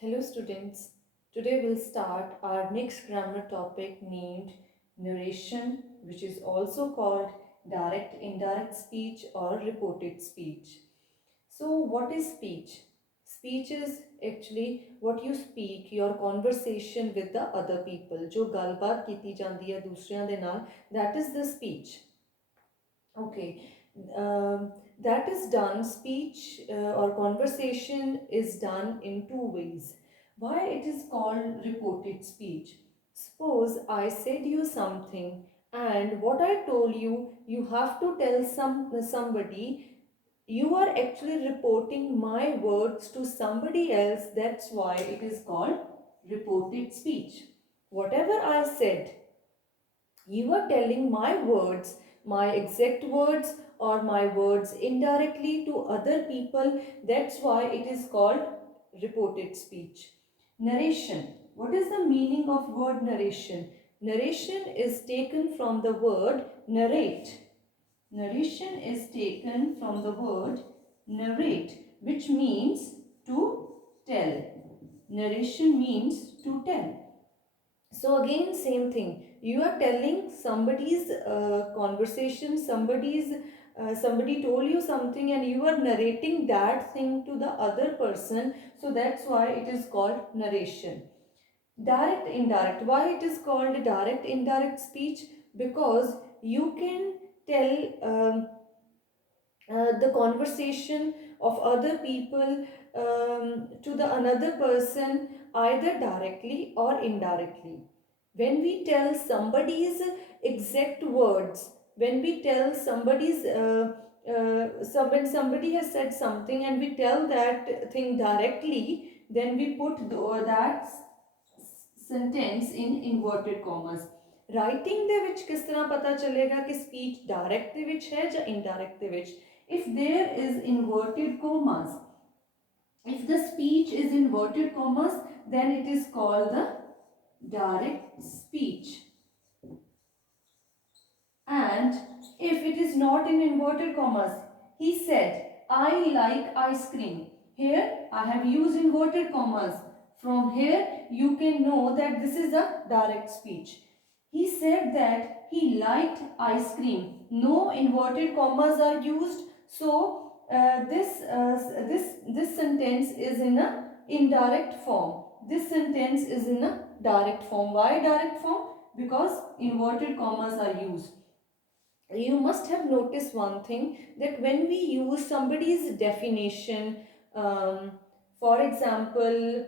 Hello students, today we'll start our next grammar topic named narration, which is also called direct indirect speech or reported speech. So what is speech? Speech is actually what you speak, your conversation with the other people. जो गलबात कीती जाती है दूसरिਆਂ ਦੇ ਨਾਲ, that is the speech. Okay, that is done. Speech or conversation is done in two ways. Why it is called reported speech? Suppose I said you something, and what I told you, you have to tell somebody. You are actually reporting my words to somebody else. That's why it is called reported speech. Whatever I said, you are telling my words, my exact words, or my words indirectly to other people. That's why it is called reported speech. Narration. What is the meaning of word narration? Narration is taken from the word narrate. Narration is taken from the word narrate, which means to tell. Narration means to tell. So again, same thing. You are telling somebody's conversation, somebody told you something, and you are narrating that thing to the other person. So that's why it is called narration. Direct indirect. Why it is called direct indirect speech? Because you can tell the conversation of other people to the another person either directly or indirectly. When we tell somebody's exact words, when we tell somebody's so when somebody has said something and we tell that thing directly, then we put that sentence in inverted commas. Writing ਦੇ ਵਿੱਚ ਕਿਸ ਤਰ੍ਹਾਂ ਪਤਾ ਚੱਲੇਗਾ ਕਿ speech direct ਦੇ ਵਿੱਚ ਹੈ ਜਾਂ ਇਨਡਾਇਰੈਕਟ ਦੇ ਵਿੱਚ? If there is inverted commas, if the speech is inverted commas, then it is called the direct speech. And if it is not in inverted commas, he said, I like ice cream. Here I have used inverted commas. From here you can know that this is a direct speech. He said that he liked ice cream. No inverted commas are used. So this sentence is in a indirect form. This sentence is in a direct form. Why direct form? Because inverted commas are used. You must have noticed one thing, that when we use somebody's definition, for example,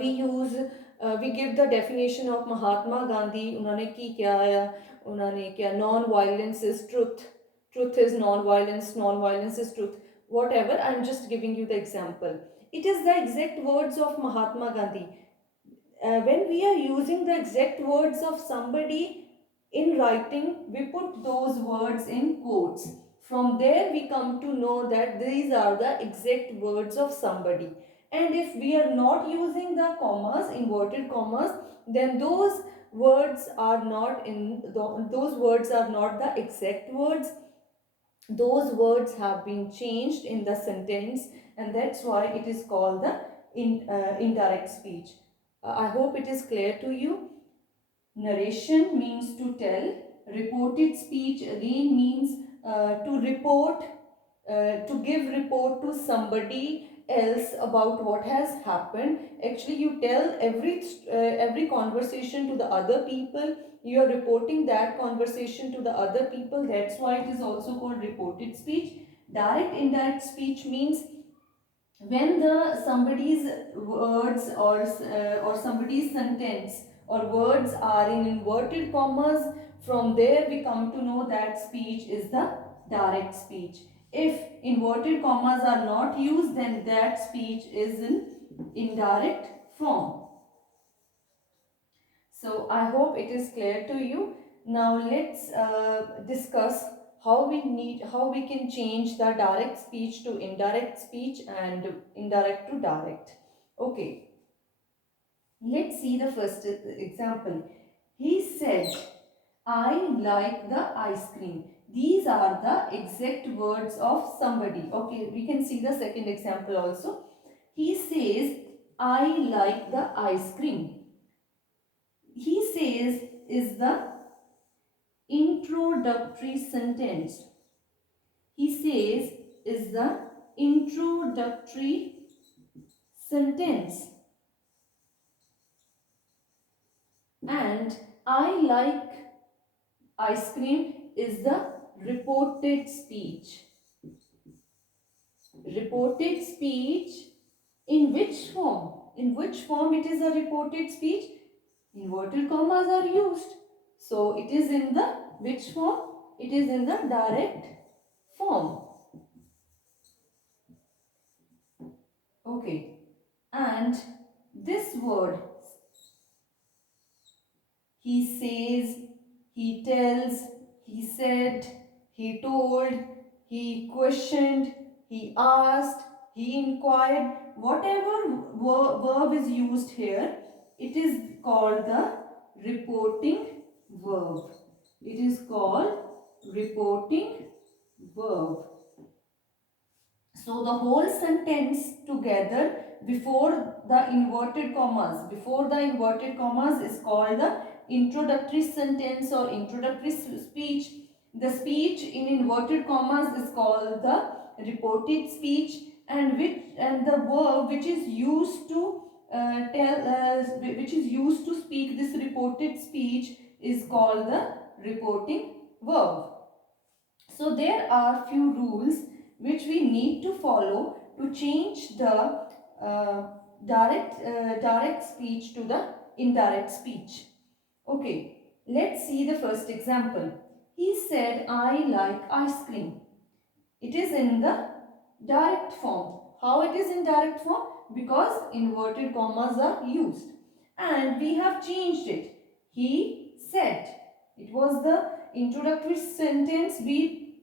we give the definition of Mahatma Gandhi. उन्होंने की क्या है? उन्होंने क्या? Non violence is truth, truth is non violence, non violence is truth. Whatever, I'm just giving you the example. It is the exact words of Mahatma Gandhi. When we are using the exact words of somebody in writing, we put those words in quotes. From there we come to know that these are the exact words of somebody. And if we are not using the commas, inverted commas, then those words are not those words are not the exact words. Those words have been changed in the sentence, and that's why it is called the indirect speech. I hope it is clear to you. Narration means to tell. Reported speech again means to report, to give report to somebody else about what has happened. Actually, you tell every conversation to the other people. You are reporting that conversation to the other people. That's why it is also called reported speech. Direct indirect speech means when the somebody's words or somebody's sentence or words are in inverted commas, from there we come to know that speech is the direct speech. If inverted commas are not used, then that speech is in indirect form. So I hope it is clear to you. Now let's discuss how we can change the direct speech to indirect speech and indirect to direct. Okay, let's see the first example. He said, I like the ice cream. These are the exact words of somebody. Okay, we can see the second example also. He says, I like the ice cream. He says is the introductory sentence. He says is the introductory sentence. And I like ice cream is the reported speech. Reported speech in which form? In which form it is a reported speech? Inverted commas are used. So it is in the which form? It is in the direct form. Okay. And this word, he says, he tells, he said, he told, he questioned, he asked, he inquired, whatever verb is used here, it is called the reporting verb. It is called reporting verb. So the whole sentence together before the inverted commas is called the introductory sentence or introductory speech. The speech in inverted commas is called the reported speech, and the verb which is used to speak this reported speech is called the reporting verb. So there are few rules which we need to follow to change the direct speech to the indirect speech. Okay, let's see the first example. He said, I like ice cream. It is in the direct form. How it is in direct form? Because inverted commas are used. And we have changed it. He said. It was the introductory sentence. We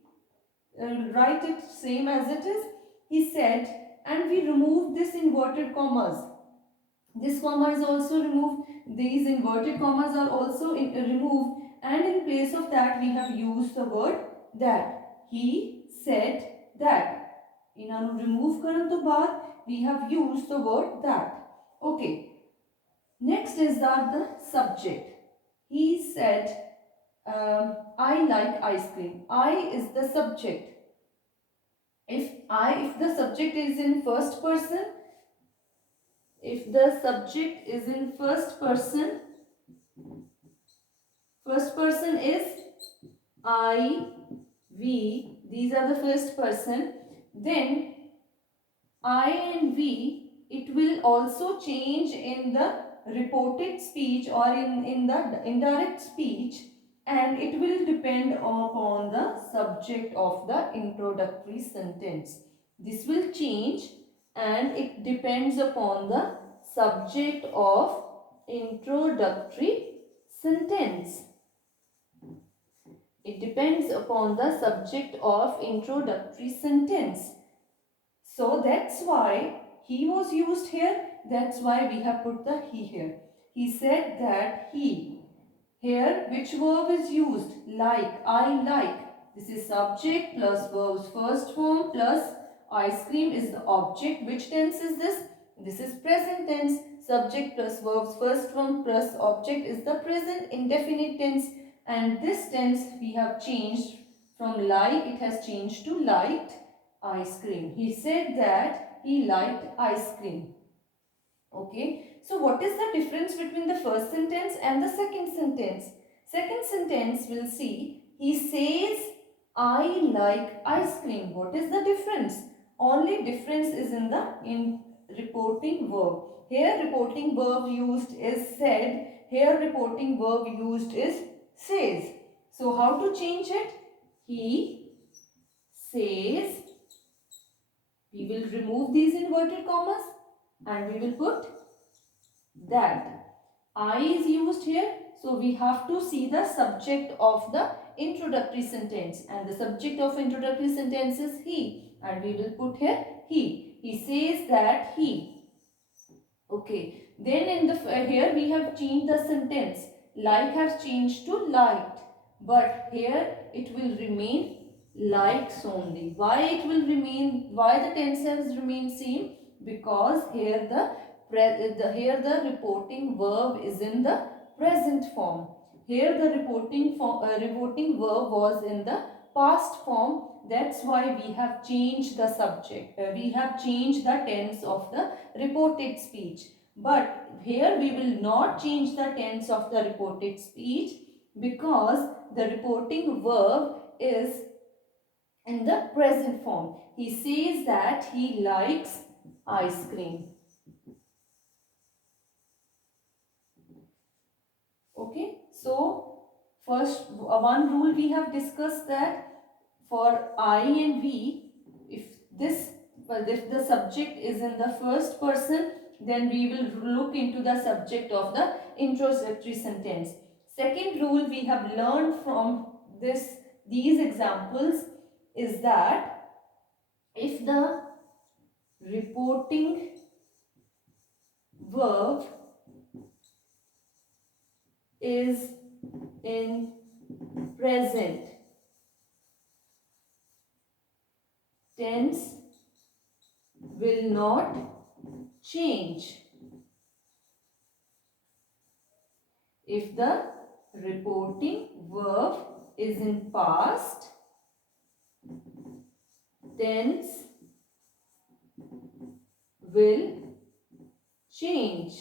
write it same as it is. He said, and we remove this inverted commas. This comma is also removed. These inverted commas are also removed, and in place of that we have used the word that. He said that. इन्हां remove करन तो बाद we have used the word that. Okay. Next is that the subject. He said, I like ice cream. I is the subject. If the subject is in first person, if the subject is in first person is I, we, these are the first person, then I and we, it will also change in the reported speech or in the indirect speech, and it will depend upon the subject of the introductory sentence. This will change and it depends upon the subject of introductory sentence. It depends upon the subject of introductory sentence. So that's why he was used here. That's why we have put the he here. He said that he. Here which verb is used? Like, I like. This is subject plus verb's first form plus ice cream is the object. Which tense is this? This is present tense. Subject plus verb's first form plus object is the present indefinite tense. And this tense we have changed from like, it has changed to liked ice cream. He said that he liked ice cream. Okay. So what is the difference between the first sentence and the second sentence? Second sentence we'll see. He says, I like ice cream. What is the difference? Only difference is in the reporting verb. Here reporting verb used is said. Here reporting verb used is says. So how to change it? He says. We will remove these inverted commas and we will put that. I is used here. So we have to see the subject of the introductory sentence, and the subject of introductory sentence is he, and we will put here he. He says that he. Okay. Then in the here we have changed the sentence. Like has changed to liked, but here it will remain likes only. Why it will remain? Why the tense has remained same? because here the reporting verb is in the present form. Here the reporting verb was in the past form. That's why we have changed the subject. We have changed the tense of the reported speech. But here we will not change the tense of the reported speech because the reporting verb is in the present form. He says that he likes ice cream. Okay, so first one rule we have discussed that for I and we, if if the subject is in the first person, then we will look into the subject of the introductory sentence. Second rule we have learned from these examples is that if the reporting verb is in present tense will not change. If the reporting verb is in past tense will change.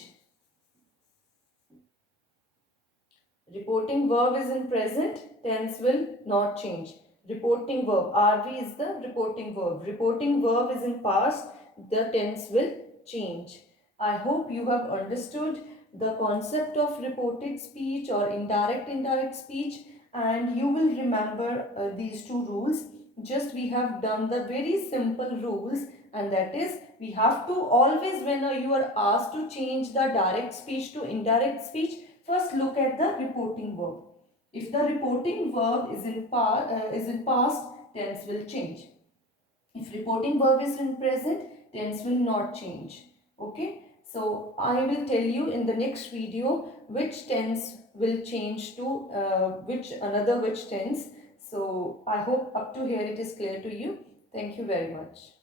Reporting verb is in present tense will not change. Reporting verb, RV is the reporting verb. Reporting verb is in past, the tense will change. I hope you have understood the concept of reported speech or indirect speech, and you will remember these two rules. Just we have done the very simple rules, and that is we have to always, when you are asked to change the direct speech to indirect speech, first look at the reporting verb. If the reporting verb is in past, tense will change. If reporting verb is in present, tense will not change. Okay. So I will tell you in the next video which tense will change to which tense. So I hope up to here it is clear to you. Thank you very much.